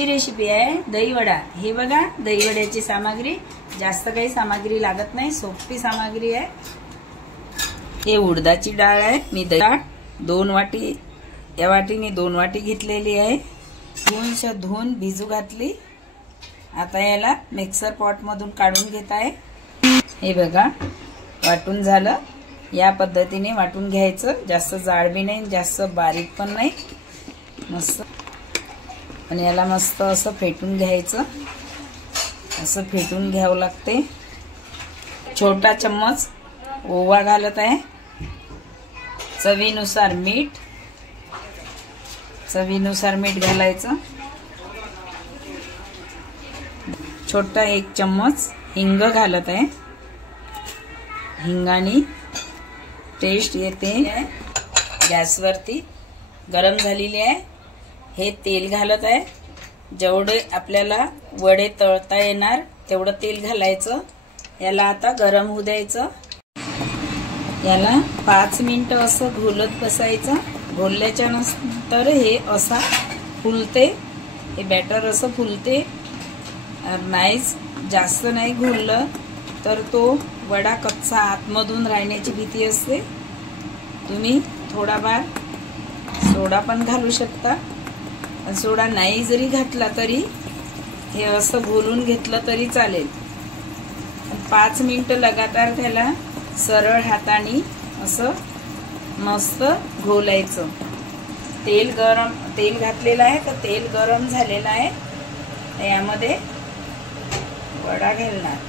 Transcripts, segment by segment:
आजची रेसिपी आहे दही वडा। हे बघा दही वड्याची सामग्री, जास्त काही सामग्री लागत नाही, सोपी सामग्री आहे। हे उडदाची डाळ आहे, मी दही 2 वाटी, या वाटीने 2 वाटी घेतलेली आहे। धुवून भिजू घातली। आता याला मिक्सर पॉट मधून काढून घेत आहे। हे बघा वाटून झालं, या पद्धतीने वाटून घ्यायचं। जास्त जाड बी नाही, जास्त बारीक पण नाही, मस्त। आणि याला मस्त असं फेटून घ्यायचं, असं फेटून घ्यावं लागते। छोटा चम्मच ओवा घालत आहे, चवीनुसार मीठ, चवीनुसार मीठ घालायचं। छोटा 1 चम्मच हिंग घालत आहे, हिंगानी टेस्ट येते। गॅसवरती गरम झालेली आहे। हे तेल घालत आहे, जेवढे आपल्याला वडे तळता येणार तेवढं तेल घालायचं। याला आता गरम होऊ द्यायचं। याला 5 मिनिटं असं घोलत बसायचं। घोलल्याच्या नंतर हे असा फुलते, हे बॅटर असं फुलते। नाहीच जास्त नाही घोललं तर तो वडा कच्चा आतमधून राहण्याची भीती असते। तुम्ही थोडाफार सोडा पण घालू शकता। सोडा नाही जरी घातला तरी हे असं घोलून घेतलं तरी चालेल। 5 मिनिटं लगातार त्याला सरळ हाताने असं मस्त घोलायचं। तेल घातलेलं आहे, तर तेल गरम झालेलं आहे। यामध्ये वडा घालणार।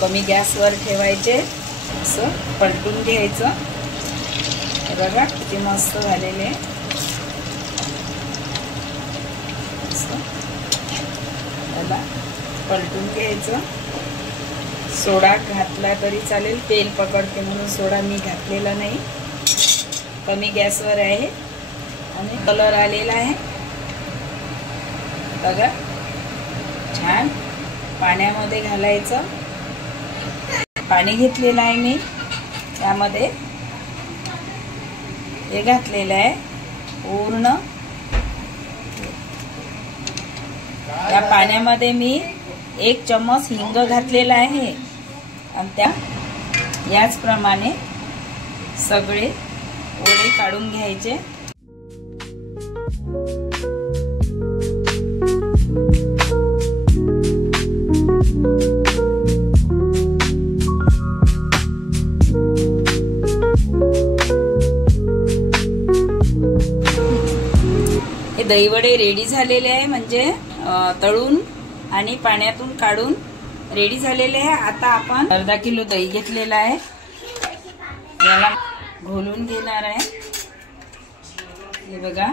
कमी गॅसवर ठेवायचे, असं पलटून घ्यायचं। बघा किती मस्त झालेले। याला पलटून घ्यायचं। सोडा घातला तरी चालेल, तेल पकडते म्हणून सोडा मी घातलेला नाही। कमी गॅसवर आहे आणि कलर आलेला आहे बघा छान। पाण्यामध्ये घालायचं, पाणी घेतलेलं आहे मी, त्यामध्ये हे घातलेलं आहे पूर्ण। या पाण्यामध्ये मी 1 चम्मच हिंग घातलेला आहे आणि याचप्रमाणे सगळे वडे काढून घ्यायचे। हे दही वडे रेडी झालेले आहे, म्हणजे तळून आणि पाण्यातून काढून रेडी झालेले आहे। आता आपण अर्धा किलो दही घेतलेला आहे, याला घोलून घेणार आहे। हे बघा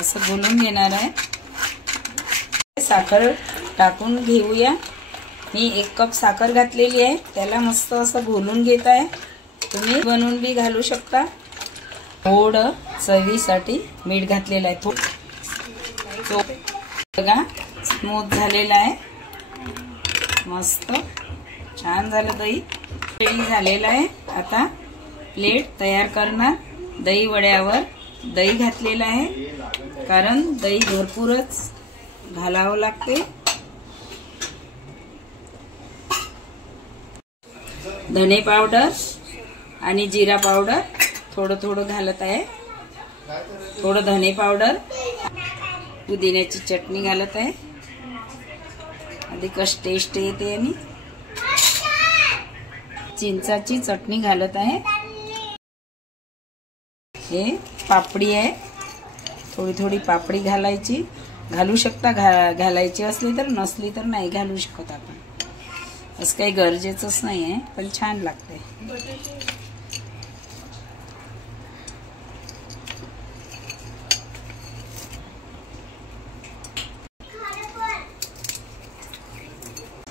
असं घोलून घेणार आहे। साखर टाकून घेऊया। मी 1 कप साखर घातलेली आहे, त्याला मस्त असं घोलून घेत आहे। तुम्ही बनवून बी घालू शकता। थोडं चवीसाठी मीठ घातलेलं आहे। बघा स्मूथ झालेला आहे, मस्त छान झालं। दही रेडी झालेलं आहे। आता प्लेट तयार करणार। दही वड्यावर दही घातलेलं आहे, कारण दही भरपूरच घालावं लागते। धने पावडर आणि जिरा पावडर थोडं थोडं घालत आहे। थोडं धने पावडर, पुदिन्याची चटणी घालत आहे, अधिकच टेस्ट येते। आणि चिंचाची चटणी घालत आहे। हे पापडी आहे, थोडी थोडी पापडी घालायची, घालू शकता। घालायची असली तर, नसली तर नाही घालू शकत आपण। असं काही गरजेचंच नाही आहे, पण छान लागते।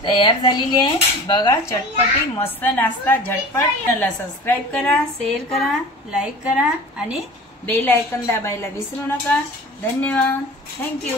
तयार झालेली आहे बघा. चटपटी मस्त नाश्ता झटपट. चॅनलला सबस्क्राईब करा, शेअर करा, लाईक करा आणि बेल आयकॉन दाबायला विसरू नका. धन्यवाद. थँक्यू.